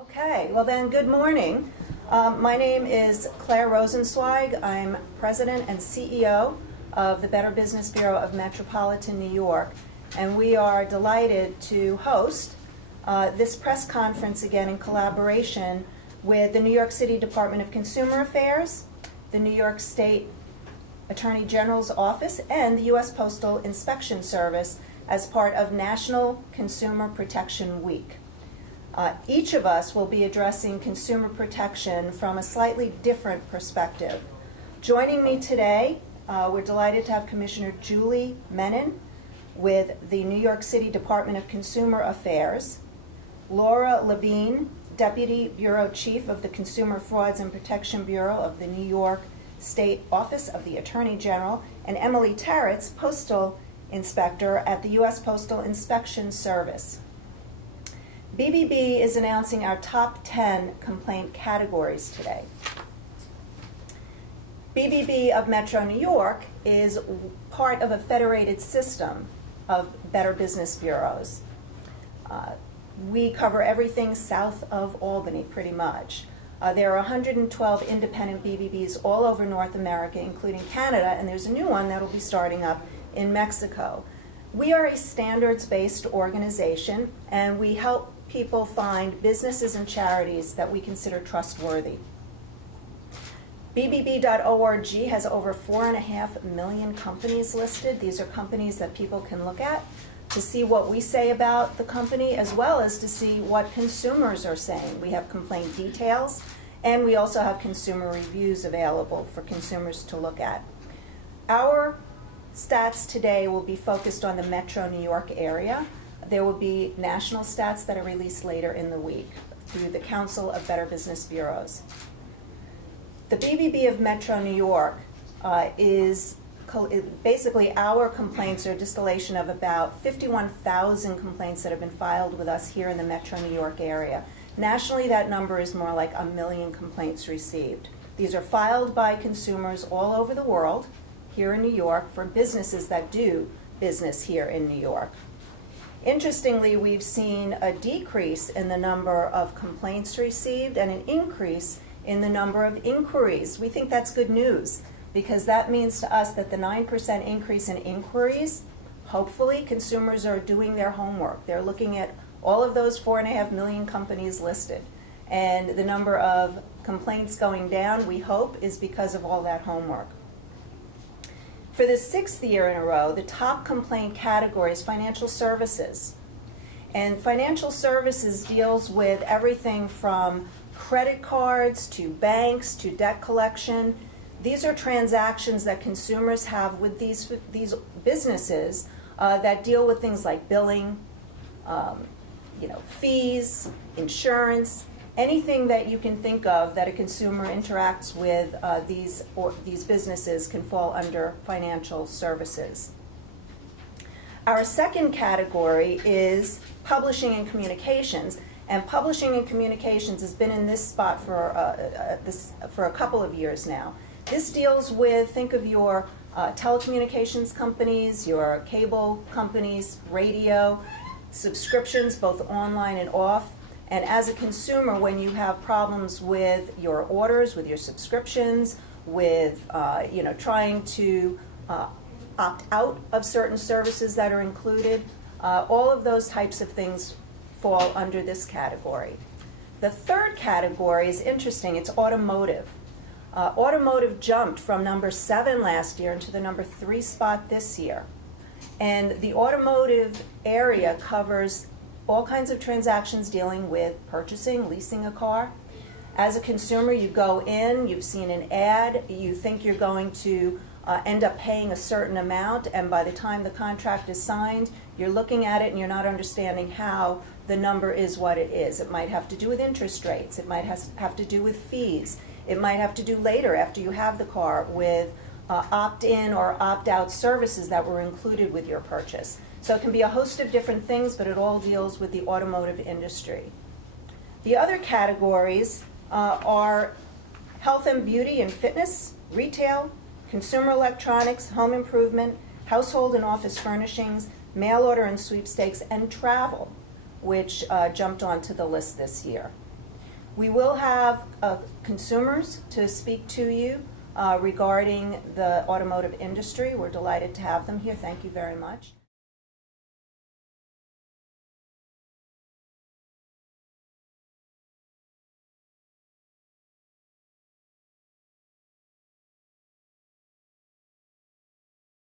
Okay, well then, good morning. My name is Claire Rosenzweig. I'm President and CEO of the Better Business Bureau of Metropolitan New York, and we are delighted to host this press conference again in collaboration with the New York City Department of Consumer Affairs, the New York State Attorney General's Office, and the U.S. Postal Inspection Service as part of National Consumer Protection Week. Each of us will be addressing consumer protection from a slightly different perspective. Joining me today, we're delighted to have Commissioner Julie Menin with the New York City Department of Consumer Affairs, Laura Levine, Deputy Bureau Chief of the Consumer Frauds and Protection Bureau of the New York State Office of the Attorney General, and Emily Taritz, Postal Inspector at the U.S. Postal Inspection Service. BBB is announcing our top 10 complaint categories today. BBB of Metro New York is part of a federated system of Better Business Bureaus. We cover everything south of Albany, pretty much. There are 112 independent BBBs all over North America, including Canada, and there's a new one that will be starting up in Mexico. We are a standards-based organization, and we help people find businesses and charities that we consider trustworthy. BBB.org has over 4.5 million companies listed. These are companies that people can look at to see what we say about the company, as well as to see what consumers are saying. We have complaint details, and we also have consumer reviews available for consumers to look at. Our stats today will be focused on the Metro New York area. There will be national stats that are released later in the week through the Council of Better Business Bureaus. The BBB of Metro New York is basically our complaints are a distillation of about 51,000 complaints that have been filed with us here in the Metro New York area. Nationally, that number is more like 1 million complaints received. These are filed by consumers all over the world, here in New York, for businesses that do business here in New York. Interestingly, we've seen a decrease in the number of complaints received and an increase in the number of inquiries. We think that's good news, because that means to us that the 9% increase in inquiries, hopefully consumers are doing their homework. They're looking at all of those 4.5 million companies listed. And the number of complaints going down, we hope, is because of all that homework. For the 6th year in a row, the top complaint category is financial services. And financial services deals with everything from credit cards to banks to debt collection. These are transactions that consumers have with these businesses that deal with things like billing, fees, insurance, anything that you can think of that a consumer interacts with these businesses can fall under financial services. Our second category is publishing and communications, and publishing and communications has been in this spot for a couple of years now. This deals with, think of your telecommunications companies, your cable companies, radio, subscriptions, both online and off. And as a consumer, when you have problems with your orders, with your subscriptions, with trying to opt out of certain services that are included, all of those types of things fall under this category. The third category is interesting. It's automotive. Automotive jumped from number 7 last year into the number 3 spot this year. And the automotive area covers all kinds of transactions dealing with purchasing, leasing a car. As a consumer, you go in, you've seen an ad, you think you're going to end up paying a certain amount, and by the time the contract is signed, you're looking at it and you're not understanding how the number is what it is. It might have to do with interest rates, it might have to do with fees, it might have to do later after you have the car with opt-in or opt-out services that were included with your purchase. So it can be a host of different things, but it all deals with the automotive industry. The other categories are health and beauty and fitness, retail, consumer electronics, home improvement, household and office furnishings, mail order and sweepstakes, and travel, which jumped onto the list this year. We will have consumers to speak to you regarding the automotive industry. We're delighted to have them here. Thank you very much.